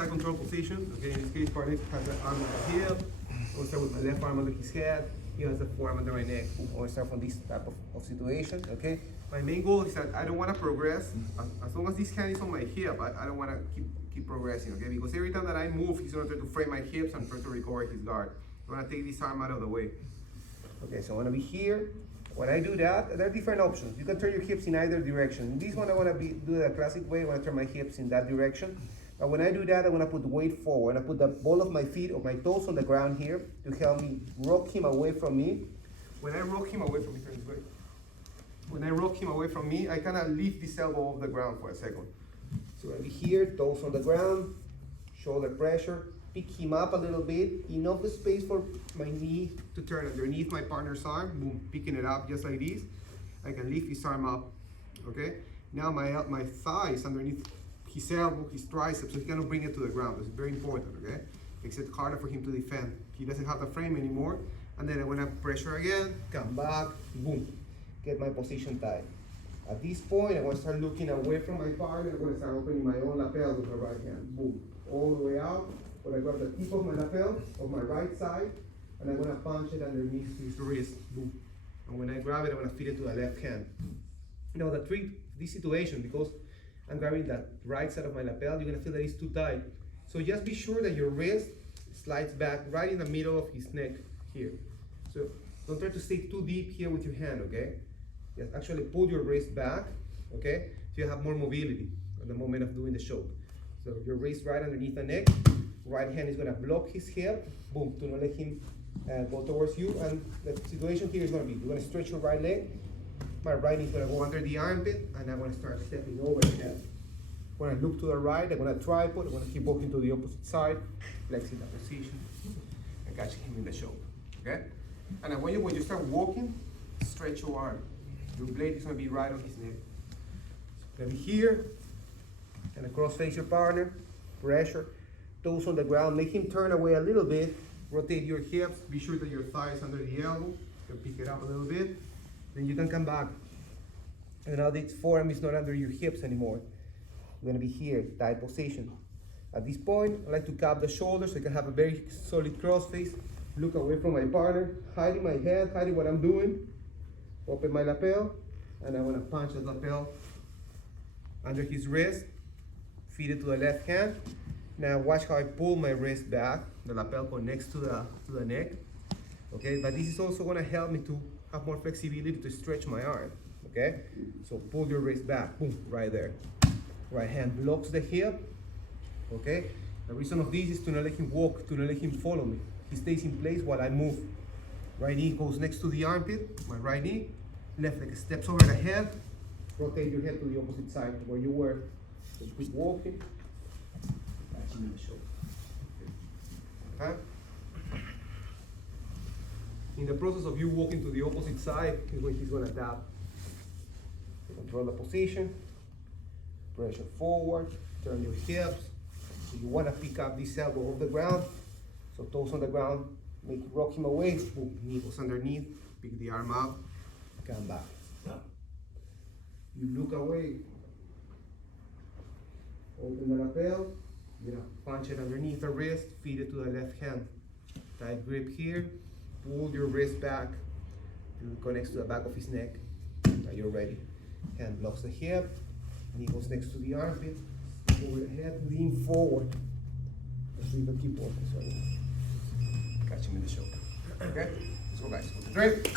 Side control position. Okay, in this case, partner has the arm on the hip. I'll start with my left arm under his head. He has the forearm under my neck. I'll start from this type of situation. Okay. My main goal is that I don't want to progress. As long as this hand is on my hip, I don't want to keep progressing. Okay, because every time that I move, he's gonna try to frame my hips and try to recover his guard. I'm gonna take this arm out of the way. Okay, so I'm gonna be here. When I do that, there are different options. You can turn your hips in either direction. In this one, I wanna do the classic way. I wanna turn my hips in that direction. But when I do that, I wanna put the weight forward. I put the ball of my feet or my toes on the ground here to help me rock him away from me. When I rock him away from me, when I rock him away from me, I kind of lift this elbow off the ground for a second. So I'll be here, toes on the ground, shoulder pressure, pick him up a little bit, enough the space for my knee to turn underneath my partner's arm, boom, picking it up just like this. I can lift his arm up, okay? Now my thigh is underneath his elbow, his tricep, so he cannot bring it to the ground. It's very important, okay? Makes it harder for him to defend. He doesn't have the frame anymore. And then I wanna pressure again, come back, boom, get my position tight. At this point, I want to start looking away from my partner. I'm going to start opening my own lapel with my right hand. Boom. All the way out. When I grab the tip of my lapel of my right side, and I'm going to punch it underneath his wrist. Boom. And when I grab it, I'm going to feed it to the left hand. Now, the trick, this situation, because I'm grabbing that right side of my lapel, you're going to feel that it's too tight. So just be sure that your wrist slides back right in the middle of his neck here. So don't try to stay too deep here with your hand, okay? Just actually pull your wrist back, okay? So you have more mobility at the moment of doing the choke. So your wrist right underneath the neck, right hand is gonna block his hip, boom, to not let him go towards you. And the situation here is gonna be, you're gonna stretch your right leg, my right knee is gonna go under the armpit, and I'm gonna start stepping over the head. When I look to the right, I'm gonna tripod, I'm gonna keep walking to the opposite side, flexing the position, and catching him in the choke, okay? And when you start walking, stretch your arm. Your blade is going to be right on his neck. So gonna be here, and cross face your partner, pressure, toes on the ground, make him turn away a little bit, rotate your hips, be sure that your thigh is under the elbow, you can pick it up a little bit, then you can come back. And now this forearm is not under your hips anymore. You're going to be here, tight position. At this point, I like to cup the shoulders so I can have a very solid cross face, look away from my partner, hiding my head, hiding what I'm doing. Open my lapel, and I want to punch the lapel under his wrist, feed it to the left hand. Now watch how I pull my wrist back. The lapel connects to the neck. Okay, but this is also going to help me to have more flexibility to stretch my arm. Okay, so pull your wrist back, boom, right there. Right hand blocks the hip. Okay, the reason of this is to not let him walk, to not let him follow me. He stays in place while I move. Right knee goes next to the armpit, my right knee. Left leg steps over the head. Rotate your head to the opposite side where you were. So keep walking. Catching in the shoulder. Okay. In the process of you walking to the opposite side is when he's going to tap. So control the position. Pressure forward. Turn your hips. So you want to pick up this elbow off the ground. So toes on the ground. Rock him away. Boom. Knee goes underneath. Pick the arm up. Come back. You look away. Open the lapel. You're gonna punch it underneath the wrist. Feed it to the left hand. Tight grip here. Pull your wrist back. It connects to the back of his neck. Now you're ready. Hand blocks the hip. Knee goes next to the armpit. Over the head. Lean forward. So you can keep walking. So catch him in the shoulder. Okay? Let's go, guys. Concentrate.